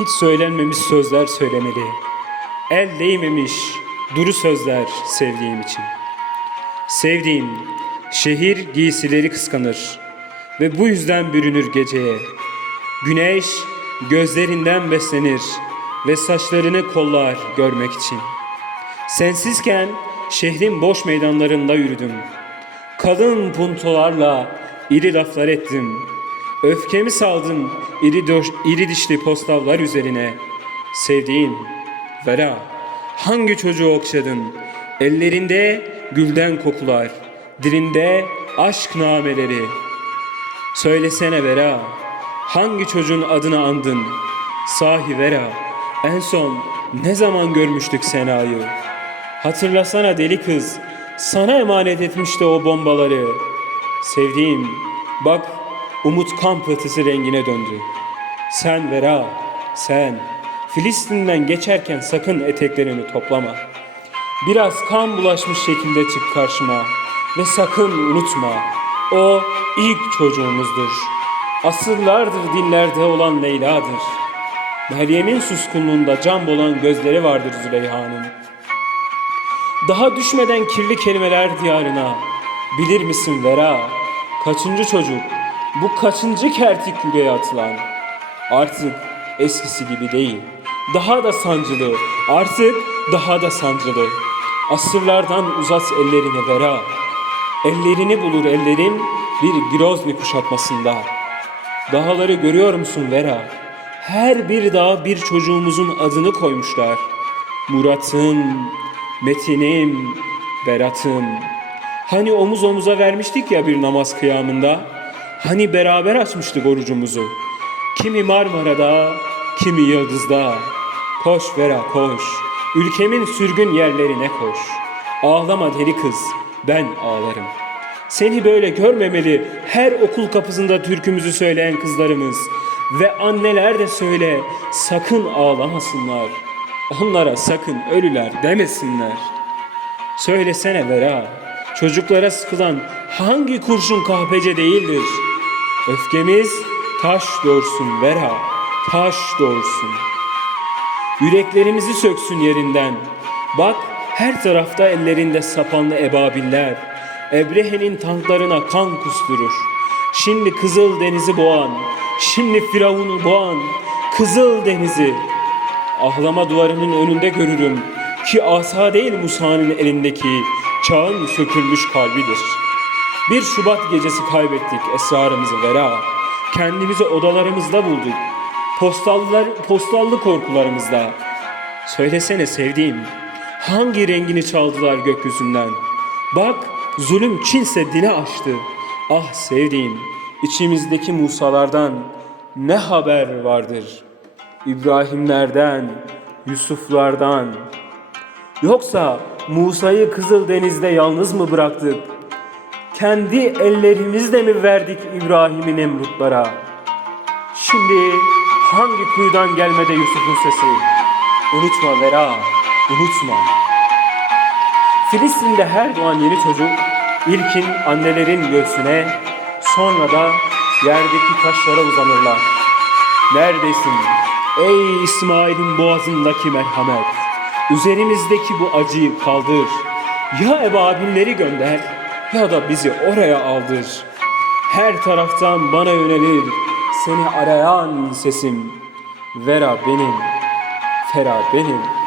hiç söylenmemiş sözler söylemeli. El değmemiş duru sözler sevdiğim için. Sevdiğim şehir giysileri kıskanır ve bu yüzden bürünür geceye. Güneş gözlerinden beslenir ve saçlarını kollar görmek için. Sensizken şehrin boş meydanlarında yürüdüm. Kalın puntolarla iri laflar ettim. Öfkemi saldım iri, doş- iri dişli postallar üzerine. Sevdiğim Vera, hangi çocuğu okşadın? Ellerinde gülden kokular, dilinde aşk nameleri. Söylesene Vera, hangi çocuğun adını andın? Sahi Vera, en son ne zaman görmüştük Sena'yı? Hatırlasana deli kız, sana emanet etmişti o bombaları. Sevdiğim, bak umut kan pıhtısı rengine döndü. Sen Vera, sen Filistin'den geçerken sakın eteklerini toplama. Biraz kan bulaşmış şekilde çık karşıma ve sakın unutma o ilk çocuğumuzdur. Asırlardır dillerde olan Leyla'dır. Meryem'in suskunluğunda can bolan gözleri vardır Züleyha'nın. Daha düşmeden kirli kelimeler diyarına Bilir misin Vera Kaçıncı çocuk Bu kaçıncı kertik yüreğe atılan Artık eskisi gibi değil Daha da sancılı Artık daha da sancılı Asırlardan uzat ellerini Vera Ellerini bulur ellerin Bir Grozny kuşatmasında Dağları görüyor musun Vera? Her bir dağa bir çocuğumuzun adını koymuşlar. Murat'ım, Metin'im, Berat'ım. Hani omuz omuza vermiştik ya bir namaz kıyamında. Hani beraber açmıştık orucumuzu. Kimi Marmara'da, kimi Yıldız'da. Koş Vera koş. Ülkemin sürgün yerlerine koş. Ağlama deli kız, ben ağlarım. Seni böyle görmemeli her okul kapısında türkümüzü söyleyen kızlarımız. Ve anneler de söyle sakın ağlamasınlar. Onlara sakın ölüler demesinler. Söylesene Vera, çocuklara sıkılan hangi kurşun kahpece değildir? Öfkemiz taş doğursun Vera, taş doğursun. Yüreklerimizi söksün yerinden. Bak her tarafta ellerinde sapanlı ebabiller. Ebrehe'nin tanklarına kan kusturur. Şimdi Kızıl Denizi boğan, şimdi Firavun'u boğan Kızıl Denizi. Ahlama duvarının önünde görürüm ki asa değil Musa'nın elindeki çağın sökülmüş kalbidir. Bir Şubat gecesi kaybettik esrarımızı vera. Kendimizi odalarımızda bulduk. Postallar, postallı korkularımızda. Söylesene sevdiğim, hangi rengini çaldılar gökyüzünden? Bak, zulüm Çinse dili açtı. Ah sevdiğim, içimizdeki Musalardan ne haber vardır? İbrahimlerden, Yusuflardan. Yoksa Musa'yı Kızıldeniz'de yalnız mı bıraktık? Kendi ellerimizle mi verdik İbrahim'i Nemrutlara? Şimdi hangi kuyudan gelmede Yusuf'un sesi? Unutma Vera, unutma. Filistin'de her doğan yeni çocuk ilkin annelerin göğsüne, sonra da yerdeki taşlara uzanırlar. Neredesin ey İsmail'in boğazındaki merhamet? Üzerimizdeki bu acıyı kaldır. Ya ebabilleri gönder ya da bizi oraya aldır. Her taraftan bana yönelir seni arayan sesim. Vera benim, Fera benim.